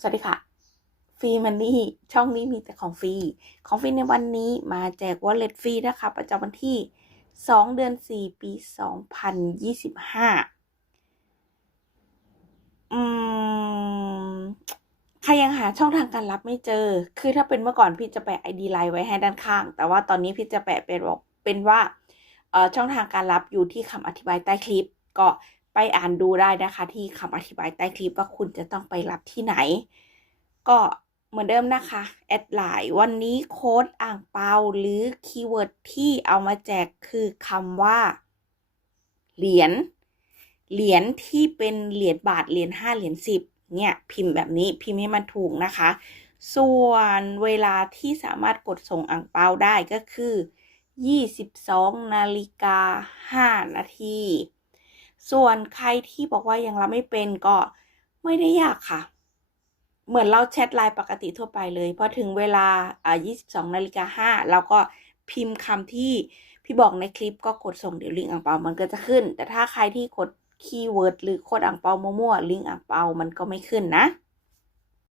สวัสดีค่ะฟรีมันนี่ช่องนี้มีแต่ของฟรี ของฟรีในวันนี้มาแจกวอลเล็ตฟรีนะคะ ประจำวันที่ 2 เดือน 4 ปี 2025 อืม ใครยังหาช่องทางการรับไม่เจอ คือถ้าเป็นเมื่อก่อนพี่จะแปะ ID ไลน์ไว้ให้ด้านข้าง แต่ว่าตอนนี้พี่จะแปะเป็นบอกเป็นว่าช่องทางการรับอยู่ที่คำอธิบายใต้คลิป ก็ ไปอ่านดูได้นะคะ ที่คำอธิบายใต้คลิปว่าคุณจะต้องไปรับที่ไหน ก็เหมือนเดิมนะคะ แอดไลน์วันนี้โค้ดอ่างเปาหรือคีย์เวิร์ดที่เอามาแจกคือคำว่า เหรียญเหรียญที่เป็นเหรียญบาทเหรียญห้าเหรียญสิบเนี่ยพิมพ์แบบนี้พิมพ์ให้มันถูกนะคะ ส่วนเวลาที่สามารถกดส่งอ่างเปาได้ก็คือ 22นาฬิกา5นาที ส่วนใครที่บอกว่ายังรับไม่เป็นก็ไม่ได้ยากค่ะ เหมือนเราแชทไลน์ปกติทั่วไปเลยพอถึงเวลาอ่า22นาฬิกา5เราก็พิมพ์คำที่พี่บอกในคลิปก็กดส่งเดี๋ยวลิงก์อ่างเปามันก็จะขึ้น แต่ถ้าใครที่กดคีย์เวิร์ดหรือโคดอ่างเปามั่วๆลิงก์อ่างเปามันก็ไม่ขึ้นนะ